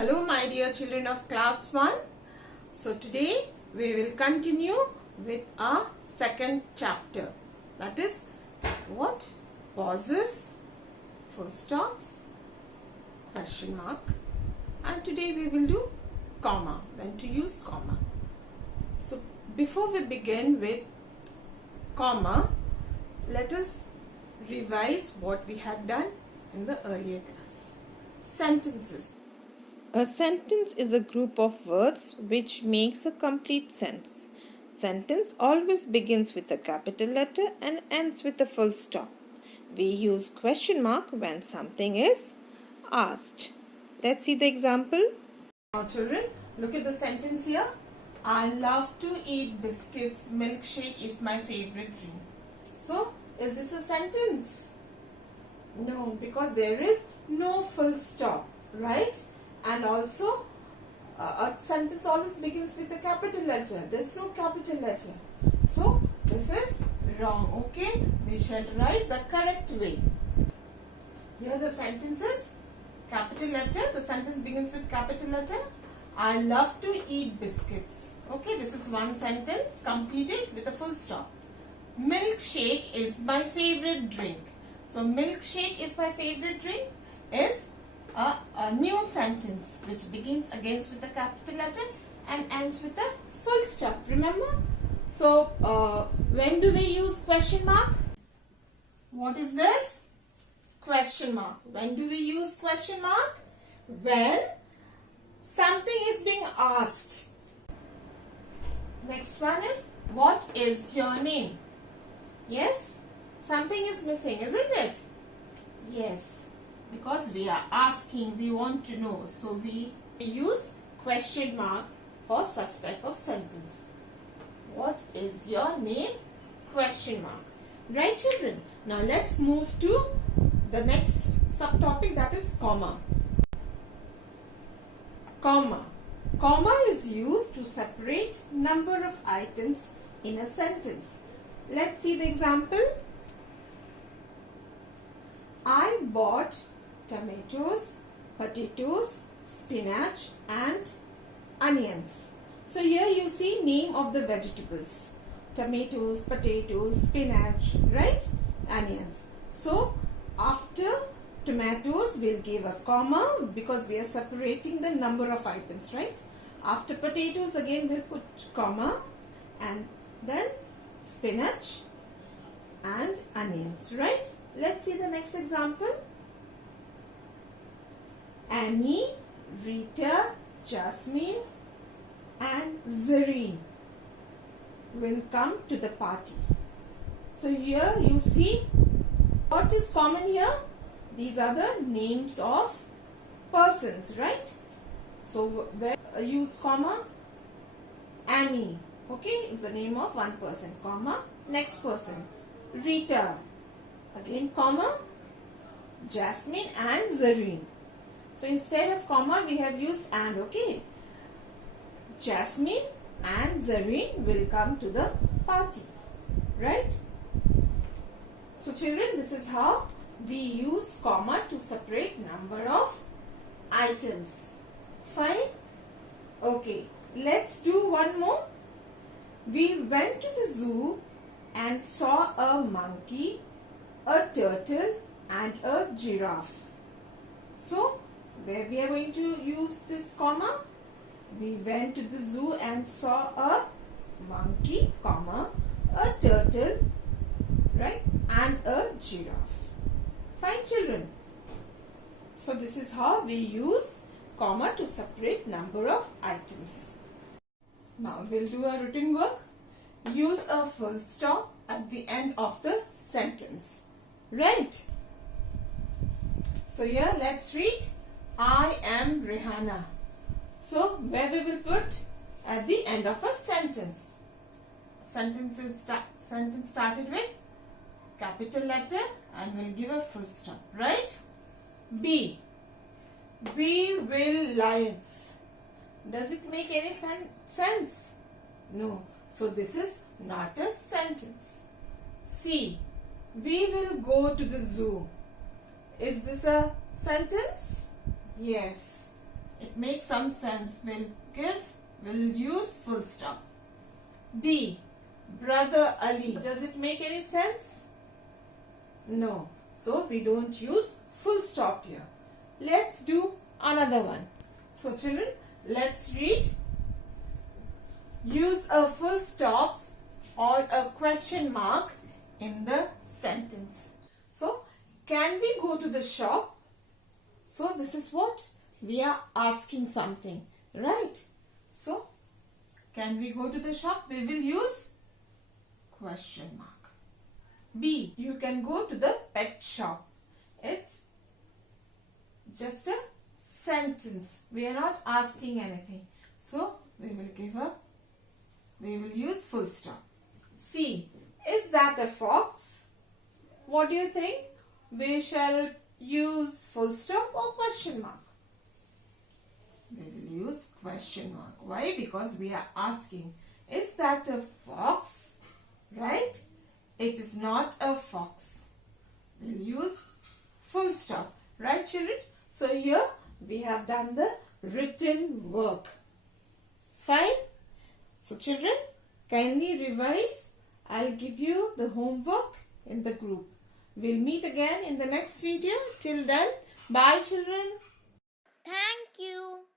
Hello my dear children of class 1. So today we will continue with our second chapter. That is what? Pauses, full stops, question mark, and today we will do comma, when to use comma. So before we begin with comma, let us revise what we had done in the earlier class. Sentences. A sentence is a group of words which makes a complete sense. Sentence always begins with a capital letter and ends with a full stop. We use question mark when something is asked. Let's see the example. Now children, look at the sentence here. I love to eat biscuits. Milkshake is my favorite drink. So, is this a sentence? No, because there is no full stop, right? And also, a sentence always begins with a capital letter. There is no capital letter. So, this is wrong. Okay? We shall write the correct way. Here the sentence is capital letter. The sentence begins with capital letter. I love to eat biscuits. Okay? This is one sentence completed with a full stop. Milkshake is my favorite drink. So, milkshake is my favorite drink is a new sentence which begins again with a capital letter and ends with a full stop. Remember? So, when do we use question mark? What is this? Question mark. When do we use question mark? When something is being asked. Next one is, what is your name? Yes? Something is missing, isn't it? Yes. Because we are asking, we want to know. So we use question mark for such type of sentence. What is your name? Question mark. Right children? Now let's move to the next subtopic, that is comma. Comma. Comma is used to separate number of items in a sentence. Let's see the example. I bought tomatoes, potatoes, spinach and onions. So here you see name of the vegetables. Tomatoes, potatoes, spinach, right? Onions. So after tomatoes we'll give a comma because we are separating the number of items, right? After potatoes again we'll put comma and then spinach and onions, right? Let's see the next example. Annie, Rita, Jasmine and Zareen will come to the party. So here you see what is common here? These are the names of persons, right? So where use comma? Annie, okay, it's the name of one person, comma, next person. Rita, again comma, Jasmine and Zareen. So instead of comma we have used and, okay. Jasmine and Zareen will come to the party, right? So children, this is how we use comma to separate number of items. Fine? Okay, let's do one more. We went to the zoo and saw a monkey, a turtle and a giraffe. So, where we are going to use this comma? We went to the zoo and saw a monkey, comma, a turtle, right, and a giraffe. Fine children. So this is how we use comma to separate number of items. Now we'll do a routine work. Use a full stop at the end of the sentence. Right? So here let's read. I am Rihanna. So where we will put? At the end of a sentence. Sentence started with capital letter and we'll give a full stop. Right? B. We will lions. Does it make any sense? No. So this is not a sentence. C. We will go to the zoo. Is this a sentence? Yes. it makes some sense. We'll use full stop. D. Brother Ali. Does it make any sense? No. So we don't use full stop here. Let's do another one. So children, let's read. Use a full stops or a question mark in the sentence. So, can we go to the shop? So, this is what we are asking something, right? So, can we go to the shop? We will use question mark. B. You can go to the pet shop. It's just a sentence. We are not asking anything. So, we will use full stop. C. Is that a fox? What do you think? We shall use full stop or question mark? We will use question mark. Why? Because we are asking, is that a fox? Right? It is not a fox. We'll use full stop. Right, children? So here we have done the written work. Fine? So children, kindly revise. I'll give you the homework in the group. We'll meet again in the next video. Till then, bye children. Thank you.